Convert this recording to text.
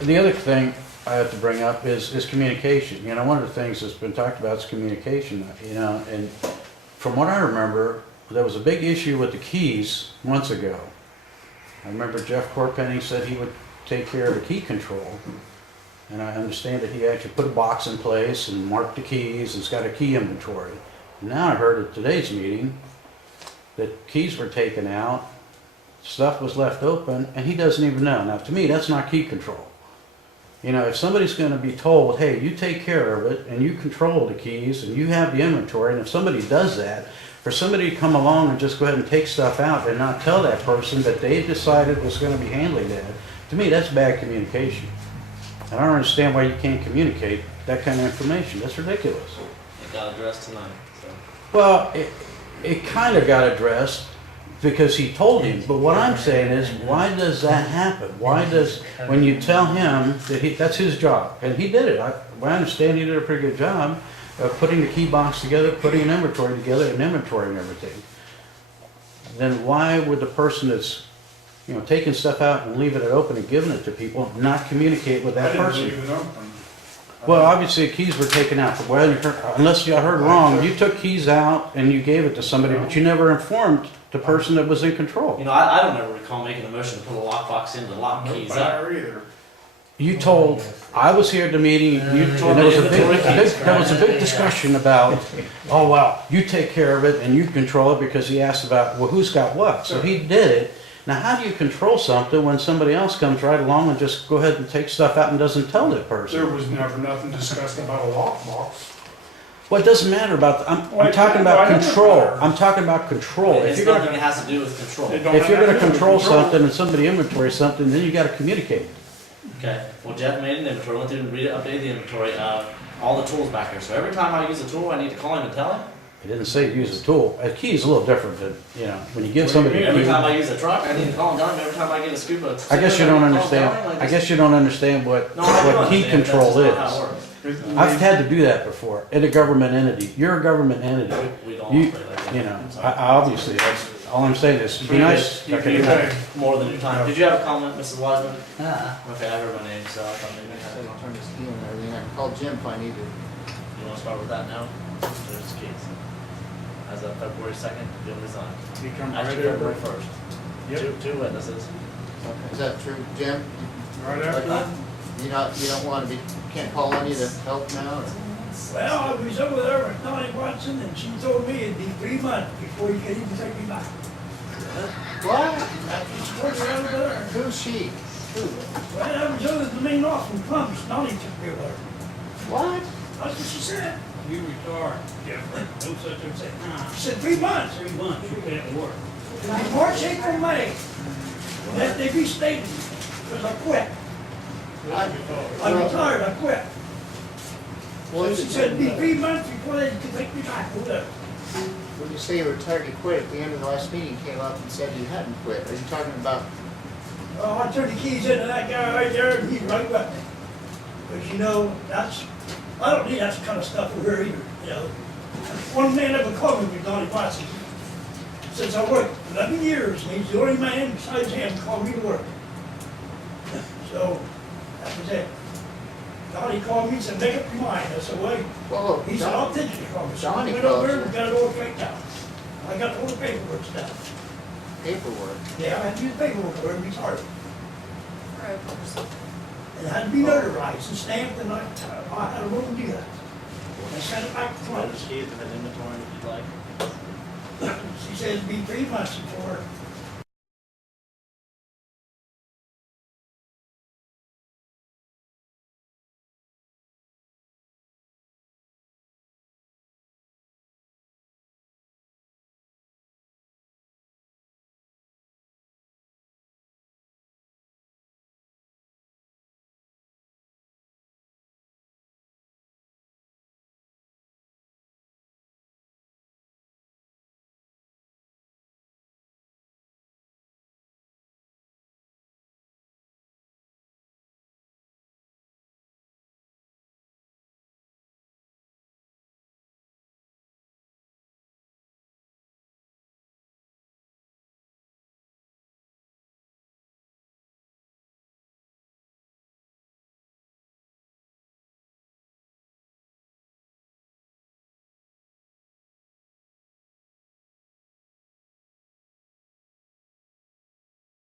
The other thing I have to bring up is communication. You know, one of the things that's been talked about is communication, you know, and from what I remember, there was a big issue with the keys months ago. I remember Jeff Chorpenning said he would take care of the key control. And I understand that he actually put a box in place and marked the keys and it's got a key inventory. Now I heard at today's meeting that keys were taken out, stuff was left open, and he doesn't even know. Now to me, that's not key control. You know, if somebody's gonna be told, hey, you take care of it and you control the keys and you have the inventory, and if somebody does that, for somebody to come along and just go ahead and take stuff out and not tell that person that they decided was gonna be handling that, to me, that's bad communication. And I don't understand why you can't communicate that kind of information. That's ridiculous. It got addressed tonight, so. Well, it kind of got addressed because he told him, but what I'm saying is, why does that happen? Why does, when you tell him that that's his job, and he did it. I understand he did a pretty good job of putting the key box together, putting an inventory together, and inventorying everything. Then why would the person that's, you know, taking stuff out and leaving it open and giving it to people not communicate with that person? Leave it open. Well, obviously keys were taken out, but unless you heard wrong, you took keys out and you gave it to somebody, but you never informed the person that was in control. You know, I don't ever recall making a motion to put a lockbox in to lock keys But up. I either. You told, I was here at the meeting, and there was a big discussion about, oh, well, you take care of it and you control it, because he asked about, well, who's got what? So he did it. Now, how do you control something when somebody else comes right along and just go ahead and take stuff out and doesn't tell that person? There was never nothing discussed about a lockbox. Well, it doesn't matter about, I'm talking about control. I'm talking about control. If It's you're nothing gonna, that has to do with control. It don't if you're have gonna to do with control control. something and somebody inventories something, then you gotta communicate. Okay, well, Jeff made an inventory, went through and updated the inventory, all the tools back there. So every time I use a tool, I need to call him and tell him. It didn't say use a tool. A key is a little different than, you know, when you give somebody a Every key. time I use a truck, I need to call him, tell him. Every time I get a scuba. I guess you don't I need to call him, understand, tell him, like I guess you don't understand what No, I do key understand, that's control just not how it is. works. I've had to do that before, in a government entity. You're a government entity. We don't You, operate like that. you know, I'm sorry. obviously, that's, all I'm saying is, be nice. You Okay. had more than your time. Did you have a comment, Mrs. Wiseman? Ah, Okay, I heard my name, so I thought maybe I you said had. I'll turn this key and everything. I can call Jim if I need to. You want to start with that now? There's the keys. As of February 2nd, you'll resign. He come right Actually, February over. 1st. Yep. Two witnesses. Is that true, Jim? Right after. You don't want to be, can't call on you to help now? Or? Well, I was over there with Donnie Watson, and she told me it'd be 3 months before you could even take me back. What? She told me over there. Who's she? Who? Well, I was over the main office in Columbus, Donnie took me over there. What? That's what she said. You retired, Jeffrey, no such thing. She said 3 months. 3 months you can't work. March, April, May. That they restated me, because I quit. I retired, I quit. Well, So she said it'd be 3 months before they could take me back, whatever. when you say you retired, you quit at the end of the last meeting, you came up and said you hadn't quit. Are you talking about? Oh, I turned the keys into that guy right there, and he's right with me. But you know, I don't need that kind of stuff over here either, you know. One man ever called me with Donnie Watson. Since I worked 11 years, and he's the only man besides him called me to work. So, that was it. Donnie called me and said, make up your mind. I said, wait. Well, He said, I'll take it from you. So Donnie we went over there called and got it all straightened out. I got all the paperwork stuff. paperwork. Yeah, I had to do the paperwork for every part. It had to be notarized and stamped, and I had a room to do that. I sent it back to Well, Columbus. the keys and an inventory if you'd like. She said it'd be 3 months before